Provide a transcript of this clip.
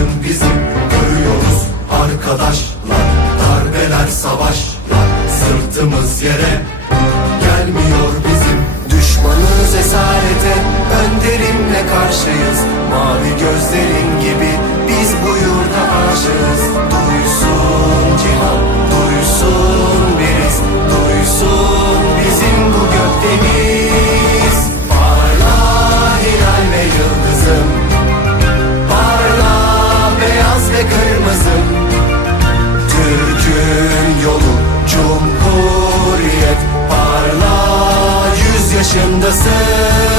Düğün bizim Görüyoruz arkadaşlar. Darbeler savaşlar. Sırtımız yere Gelmiyor bizim. Düşmanız esarete. Önderimle karşıyız. Mavi gözlerin başındasın